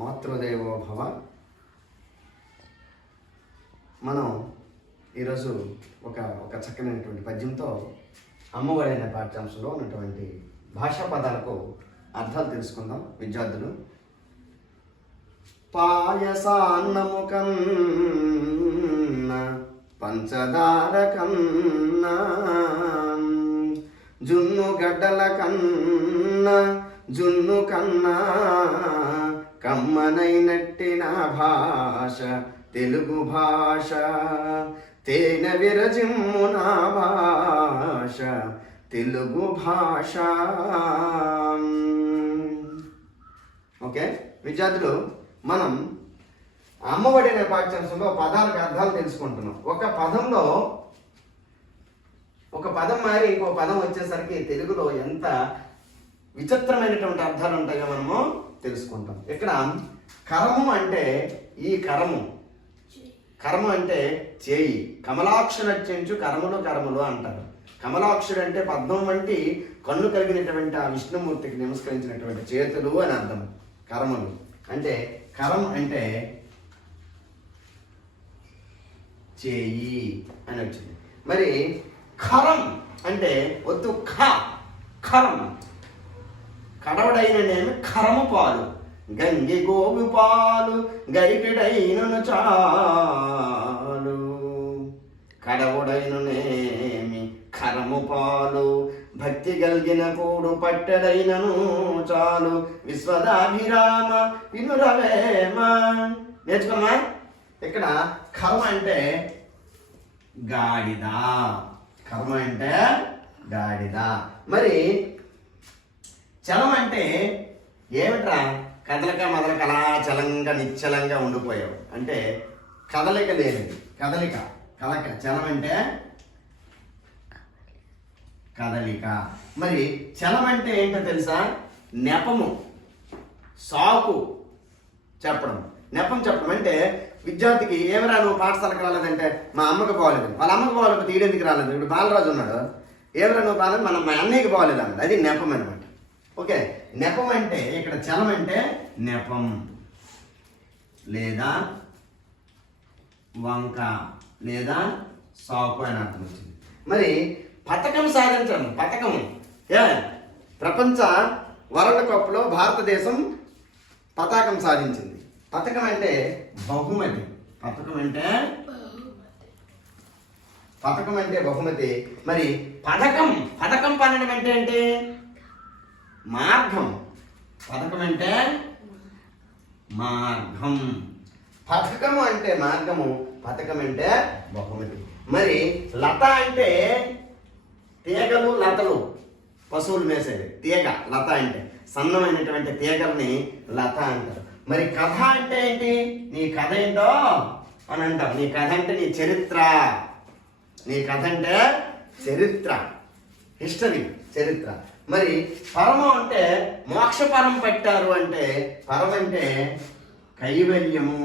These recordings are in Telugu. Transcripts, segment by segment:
మాతృదేవో భవ. మనం ఈరోజు ఒక చక్కనైనటువంటి పద్యంతో అమ్మఒడి అనే పాఠ్యాంశంలో ఉన్నటువంటి భాషా పదాలకు అర్థాలు తెలుసుకుందాం విద్యార్థులు. పాయసాన్నము కన్నా పంచదార కన్నా, జున్ను గడ్డల కన్నా జున్ను కన్నా, కమ్మనైనట్టి నా భాష తెలుగు భాష, తేనె విరజిమ్ము నా భాష తెలుగు భాష. ఓకే విద్యార్థులు, మనం అమ్మఒడి అనే పాఠ్యాంశంలో పదాలకు అర్థాలు తెలుసుకుంటున్నాం. ఒక పదం మారి ఇంకో పదం వచ్చేసరికి తెలుగులో ఎంత విచిత్రమైనటువంటి అర్థాలు ఉంటాయో మనము తెలుసుకుంటాం. ఇక్కడ కరము అంటే ఈ కరము అంటే చేయి. కమలాక్షుడు చెంచు కరములు అంటారు. కమలాక్షుడు అంటే పద్మం వంటి కన్ను కలిగినటువంటి ఆ విష్ణుమూర్తికి నమస్కరించినటువంటి చేతులు అని అర్థం. కరములు అంటే కరం అంటే చేయి అని వచ్చింది. మరి ఖరం అంటే వద్దు ఖరం కడవడైన నేను ఖరము పాలు, గంగి గోగు పాలు గరిపిడైనను చాలు, కడవుడైననేమి ఖరము పాలు, భక్తి గల్గిన కూడు పట్టెడైనను చాలు, విశ్వదాభిరామ వినురవేమ. నేర్చుకున్నా? ఇక్కడ కర్మ అంటే గాడిద. కర్మ అంటే గాడిద. మరి చలం అంటే ఏమిట్రా? కదలక మొదలక అలా చలంగా నిశ్చలంగా ఉండిపోయావు అంటే కదలిక లేనిది. కదలిక చలం అంటే కదలిక. మరి చలం అంటే ఏంటో తెలుసా? నెపము, సాకు చెప్పడం. నెపం చెప్పడం అంటే విద్యార్థికి ఏమరా నువ్వు పాఠశాలకు రాలేదంటే మా అమ్మకి పోలేదు, వాళ్ళ అమ్మకి పోలేదు, తీయడానికి రాలేదు. ఇప్పుడు బాలరాజు ఉన్నాడు, ఏమరా నువ్వు బాలేదు, మా అన్నయ్యకి పోలేదు అన్నది. అది నెపం అనమాట. ఓకే, నెపం అంటే ఇక్కడ చలం అంటే నెపం లేదా వంక లేదా సాకు అని అర్థం వచ్చింది. మరి పథకం సాధించడం. పథకం ప్రపంచ వరల్డ్ కప్లో భారతదేశం పతాకం సాధించింది. పథకం అంటే బహుమతి. పథకం అంటే బహుమతి. మరి పథకం పన్నడం అంటే ఏంటి? మార్గం. పథకం అంటే మార్గం. పథకము అంటే మార్గము, పథకం అంటే బహుమతి. మరి లత అంటే తీగలు, లతలు, పశువులు మేసేవి. తీగ లత అంటే సన్నమైనటువంటి తీగల్ని లత అంటారు. మరి కథ అంటే ఏంటి? నీ కథ ఏంటో అని అంటారు. నీ కథ అంటే నీ చరిత్ర. నీ కథ అంటే చరిత్ర, హిస్టరీ, చరిత్ర. మరి పరమం అంటే మోక్షపరం పెట్టారు అంటే పరం అంటే కైవల్యము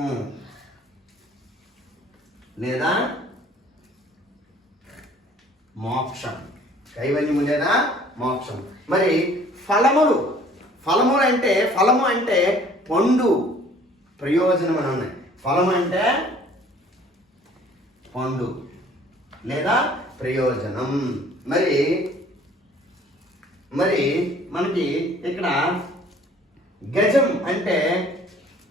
లేదా మోక్షం. కైవల్యము లేదా మోక్షం. మరి ఫలము అంటే పండు, ప్రయోజనం అని ఉన్నాయి. ఫలం అంటే పండు లేదా ప్రయోజనం. మరి మనకి ఇక్కడ గజం అంటే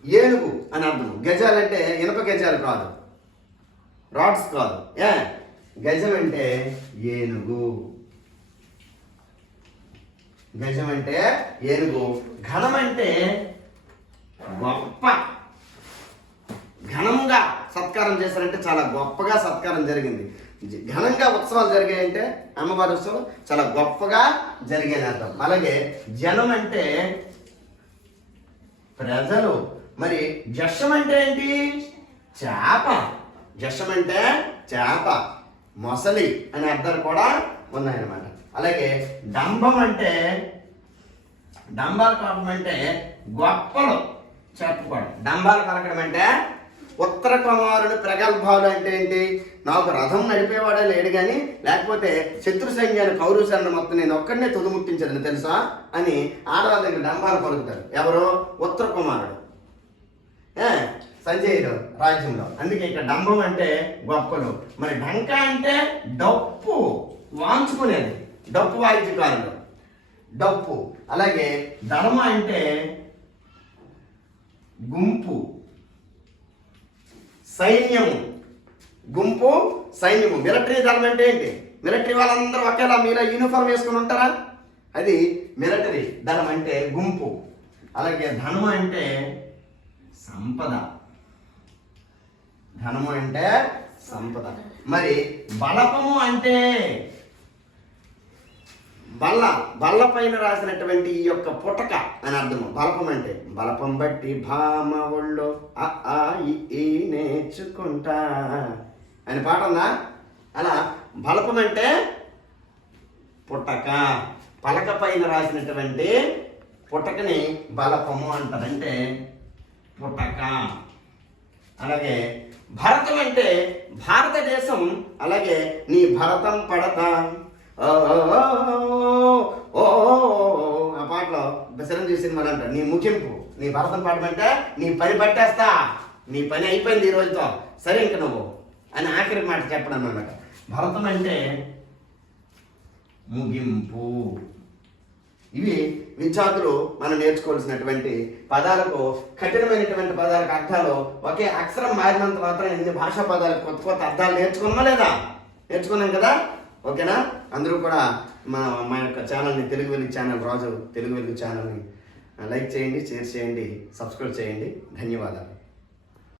ఏనుగు అని అర్థం. గజాలు అంటే ఇనప గజాలు కాదు, రాడ్స్ కాదు. గజం అంటే ఏనుగు. గజం అంటే ఏనుగు. ఘనం అంటే గొప్ప. ఘనంగా సత్కారం చేశారంటే చాలా గొప్పగా సత్కారం జరిగింది. ఘనంగా ఉత్సవాలు జరిగాయంటే అమ్మవారి ఉత్సవం చాలా గొప్పగా జరిగాయని అర్థం. అలాగే జనం అంటే ప్రజలు. మరి జషం అంటే ఏంటి? చేప. జషం అంటే చేప, మొసలి అనే అర్థాలు కూడా ఉన్నాయన్నమాట. అలాగే డంబాలు కాపం అంటే గొప్పలు చెప్పుకోవడం. డంబాలు పలకడం అంటే ఉత్తర కుమారుడు ప్రగల్భాలు అంటే ఏంటి? నాకు రథం నడిపేవాడే లేడు కానీ లేకపోతే శత్రు సైన్యాన్ని కౌరవ సైన్యం మొత్తం నేను ఒక్కడనే తుదుముట్టించదని తెలుసా అని ఆడవాళ్ళ దగ్గర డంబాలు పలుకుతారు. ఎవరు? ఉత్తర కుమారుడు. సంజయుడు రాజ్యంలో. అందుకే ఇక్కడ డంబం అంటే గొప్పలు. మరి డంక అంటే డప్పు వాంచుకునేది, డప్పు వాయిద్యకారులు, డప్పు. అలాగే ధర్మ అంటే గుంపు, సైన్యము, గుంపు సైన్యము. మిలిటరీ ధర్మం అంటే ఏంటి? మిలిటరీ వాళ్ళందరూ ఒకేలా మీలో యూనిఫామ్ వేసుకుని ఉంటారా? అది మిలిటరీ ధనం అంటే గుంపు. అలాగే ధనము అంటే సంపద, ధనము అంటే సంపద. మరి బలపము అంటే బల్ల పైన రాసినటువంటి ఈ యొక్క పుటక అని అర్థము. బలపం అంటే బలపం బట్టి భామ ఒళ్ళో ఈ నేర్చుకుంటా అని పాట ఉందా? అలా బలపం అంటే పుటక, పలక పైన రాసినటువంటి పుటకని బలపము అంటారు, అంటే పుటక. అలాగే భరతం అంటే భారతదేశం. అలాగే నీ భరతం పడతా ఓ ఆ పాటలో చిరంజీవి సినిమాలు అంటారు, నీ ముగింపు, నీ భరతం పాడమంటే నీ పని పట్టేస్తా, నీ పని అయిపోయింది ఈ రోజుతో, సరే ఇంక నువ్వు అని ఆఖరి మాట చెప్పడం అన్నమాట. భరతం అంటే ముగింపు. ఇవి విద్యార్థులు మనం నేర్చుకోవాల్సినటువంటి పదాలకు, కఠినమైనటువంటి పదాలకు అర్థాలు. ఒకే అక్షరం మారినంత మాత్రం ఎన్ని భాషా పదాలకు కొత్త కొత్త అర్థాలు నేర్చుకున్నామా లేదా? నేర్చుకున్నాం కదా? ఓకేనా? అందరూ కూడా మా యొక్క ఛానల్ని, తెలుగు వెలుగు ఛానల్, రాజు తెలుగు వెలుగు ఛానల్ని లైక్ చేయండి, షేర్ చేయండి, సబ్స్క్రైబ్ చేయండి. ధన్యవాదాలు.